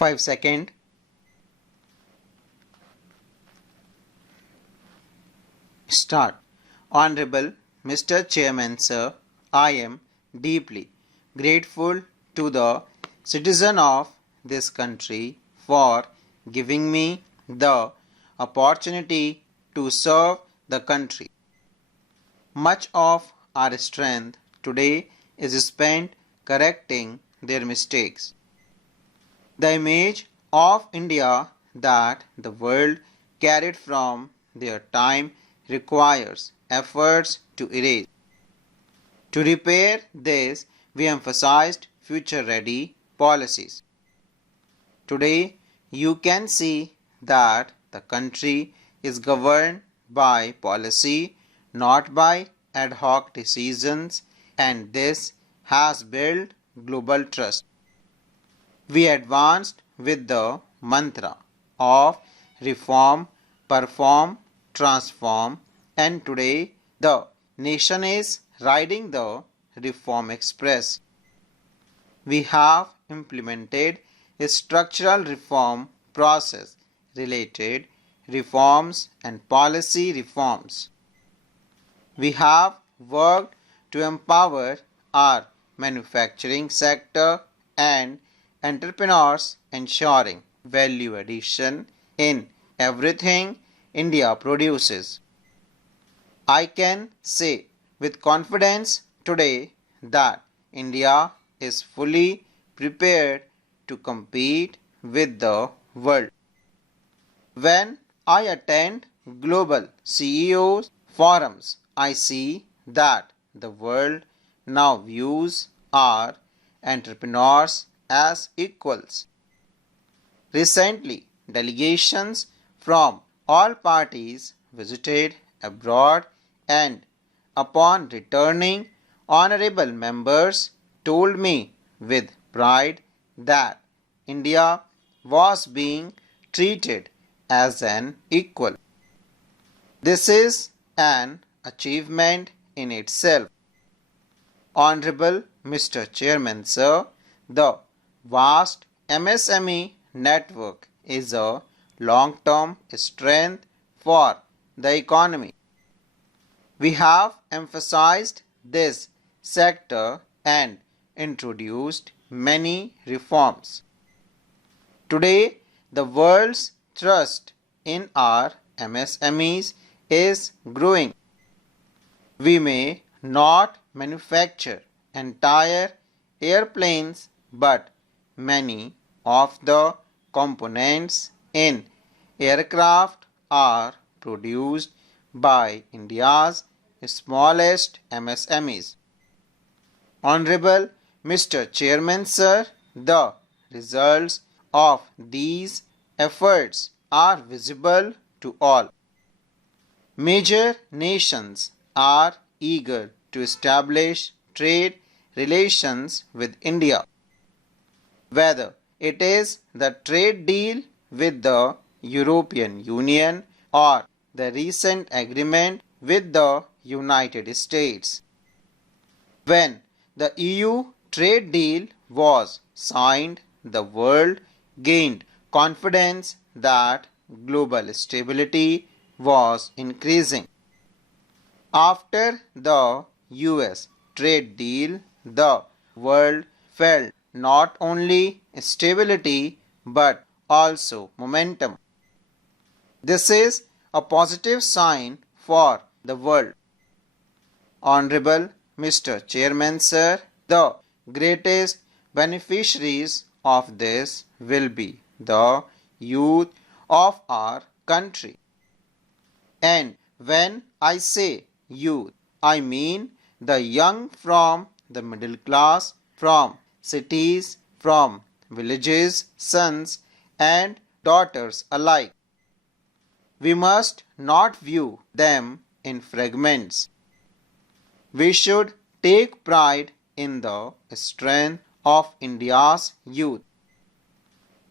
5 seconds. Start. Honorable Mr. Chairman, sir, I am deeply grateful to the citizen of this country for giving me the opportunity to serve the country. Much of our strength today is spent correcting their mistakes. The image of India that the world carried from their time requires efforts to erase. To repair this, we emphasized future-ready policies. Today, you can see that the country is governed by policy, not by ad hoc decisions, and this has built global trust. We advanced with the mantra of reform, perform, transform, and today the nation is riding the reform express. We have implemented a structural reform process, related reforms and policy reforms. We have worked to empower our manufacturing sector and entrepreneurs, ensuring value addition in everything India produces. I can say with confidence today that India is fully prepared to compete with the world. When I attend global CEOs forums, I see that the world now views our entrepreneurs as equals. Recently, delegations from all parties visited abroad, and upon returning, honorable members told me with pride that India was being treated as an equal. This is an achievement in itself. Honorable Mr. Chairman, sir, the vast MSME network is a long-term strength for the economy. We have emphasized this sector and introduced many reforms. Today, the world's trust in our MSMEs is growing. We may not manufacture entire airplanes, but many of the components in aircraft are produced by India's smallest MSMEs. Honorable Mr. Chairman, sir, the results of these efforts are visible to all. Major nations are eager to establish trade relations with India. Whether it is the trade deal with the European Union or the recent agreement with the United States. When the EU trade deal was signed, the world gained confidence that global stability was increasing. After the US trade deal, the world felt not only stability but also momentum. This is a positive sign for the world. Honorable Mr. Chairman, sir, the greatest beneficiaries of this will be the youth of our country. And when I say youth, I mean the young from the middle class, from cities, from villages, sons and daughters alike. We must not view them in fragments. We should take pride in the strength of India's youth.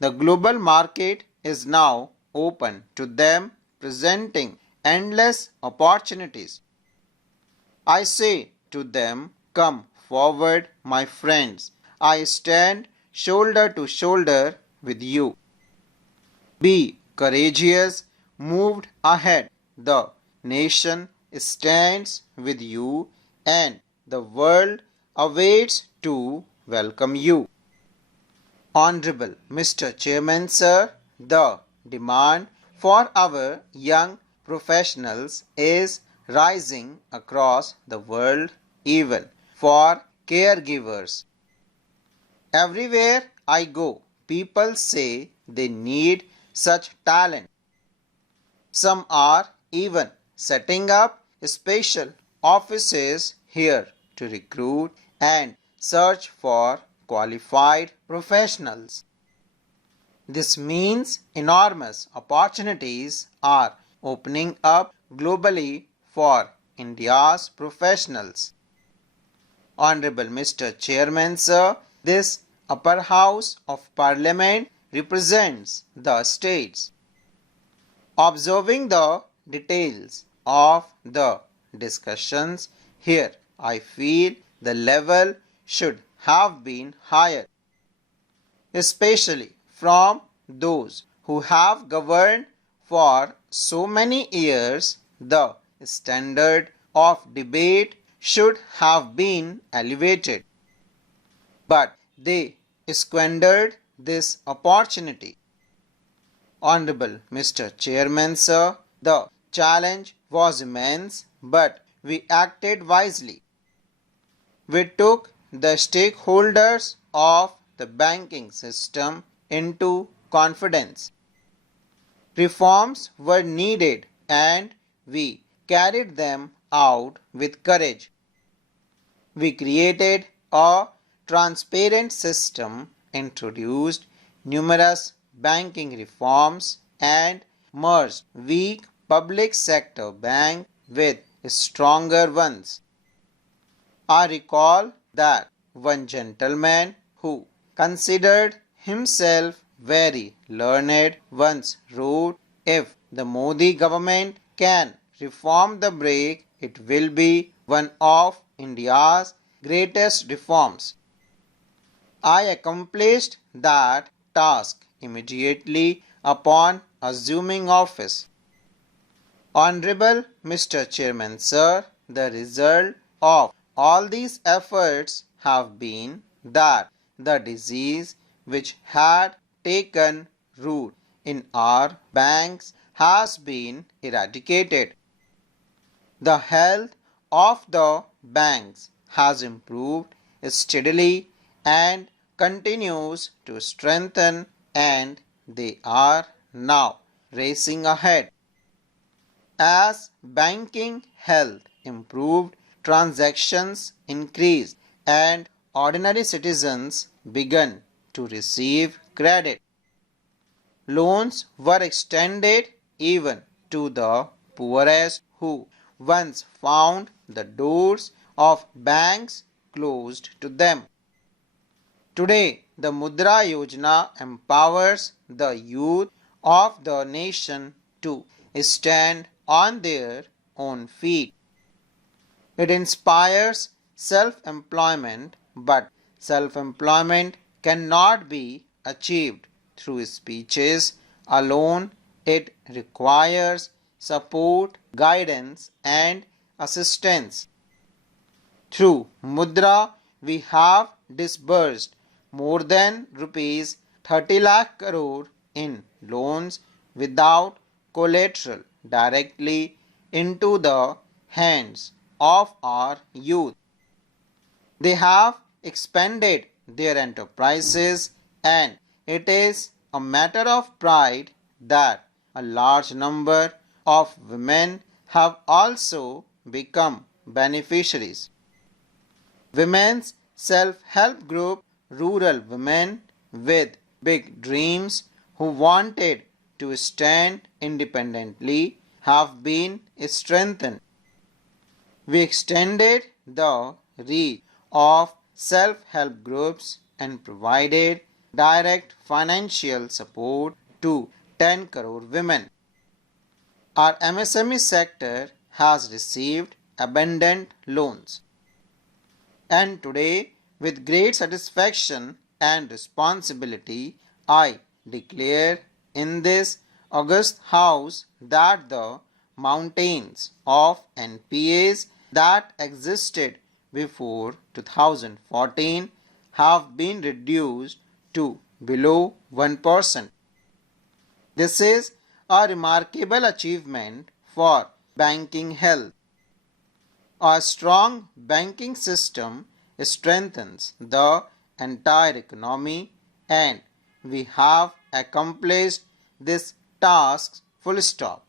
The global market is now open to them, presenting endless opportunities. I say to them, come forward, my friends. I stand shoulder to shoulder with you. Be courageous, moved ahead. The nation stands with you and the world awaits to welcome you. Honorable Mr. Chairman, sir, the demand for our young professionals is rising across the world, even for caregivers. Everywhere I go, people say they need such talent. Some are even setting up special offices here to recruit and search for qualified professionals. This means enormous opportunities are opening up globally for India's professionals. Honorable Mr. Chairman, sir, this upper house of parliament represents the states. Observing the details of the discussions here, I feel the level should have been higher, especially from those who have governed for so many years. The standard of debate should have been elevated, but they squandered this opportunity. Honorable Mr. Chairman, sir, the challenge was immense, but we acted wisely. We took the stakeholders of the banking system into confidence. Reforms were needed and we carried them out with courage. We created a transparent system, introduced numerous banking reforms, and merged weak public sector banks with stronger ones. I recall that one gentleman who considered himself very learned once wrote, "If the Modi government can reform the brake, it will be one of India's greatest reforms." I accomplished that task immediately upon assuming office. Honorable Mr. Chairman, sir, the result of all these efforts have been that the disease which had taken root in our banks has been eradicated. The health of the banks has improved steadily and continues to strengthen, and they are now racing ahead. As banking health improved, transactions increased and ordinary citizens began to receive credit. Loans were extended even to the poorest who once found the doors of banks closed to them. Today, the Mudra Yojana empowers the youth of the nation to stand on their own feet. It inspires self-employment, but self-employment cannot be achieved through speeches alone. It requires support, guidance, and assistance. Through Mudra, we have disbursed more than rupees 30 lakh crore in loans without collateral directly into the hands of our youth. They have expanded their enterprises, and it is a matter of pride that a large number of women have also become beneficiaries. Women's self-help group, rural women with big dreams who wanted to stand independently, have been strengthened. We extended the reach of self-help groups and provided direct financial support to 10 crore women. Our MSME sector has received abundant loans. And today, with great satisfaction and responsibility, I declare in this august house that the mountains of NPAs that existed before 2014 have been reduced to below 1%. This is a remarkable achievement for banking health. A strong banking system strengthens the entire economy, and we have accomplished this task full stop.